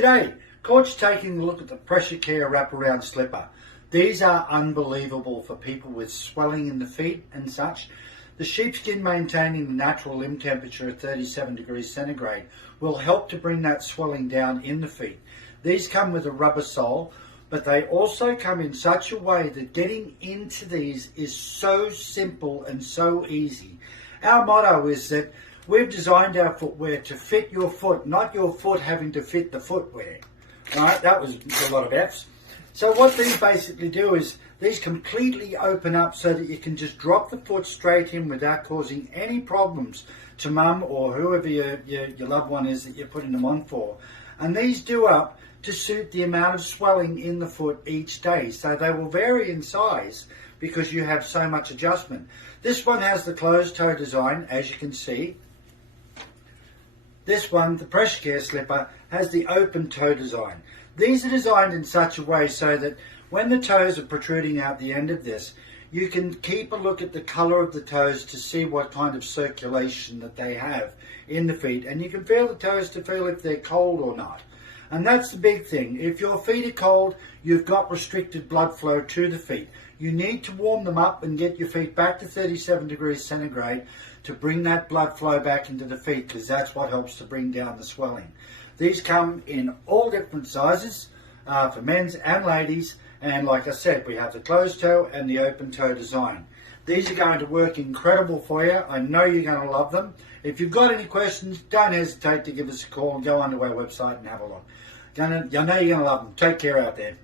G'day, caught you taking a look at the Pressure Care wraparound slipper. These are unbelievable for people with swelling in the feet and such. The sheepskin maintaining the natural limb temperature at 37 degrees centigrade will help to bring that swelling down in the feet. These come with a rubber sole, but they also come in such a way that getting into these is so simple and so easy. Our motto is that we've designed our footwear to fit your foot, not your foot having to fit the footwear. Right? That was a lot of F's. So what these basically do is these completely open up so that you can just drop the foot straight in without causing any problems to mum or whoever your loved one is that you're putting them on for. And these do up to suit the amount of swelling in the foot each day. So they will vary in size because you have so much adjustment. This one has the closed toe design, as you can see. This one, the Pressure Care slipper, has the open toe design. These are designed in such a way so that when the toes are protruding out the end of this, you can keep a look at the colour of the toes to see what kind of circulation that they have in the feet. And you can feel the toes to feel if they're cold or not. And that's the big thing. If your feet are cold, you've got restricted blood flow to the feet. You need to warm them up and get your feet back to 37 degrees centigrade to bring that blood flow back into the feet, because that's what helps to bring down the swelling. These come in all different sizes for men's and ladies. And like I said, we have the closed toe and the open toe design. These are going to work incredible for you. I know you're going to love them. If you've got any questions, don't hesitate to give us a call and go onto our website and have a look. I know you're going to love them. Take care out there.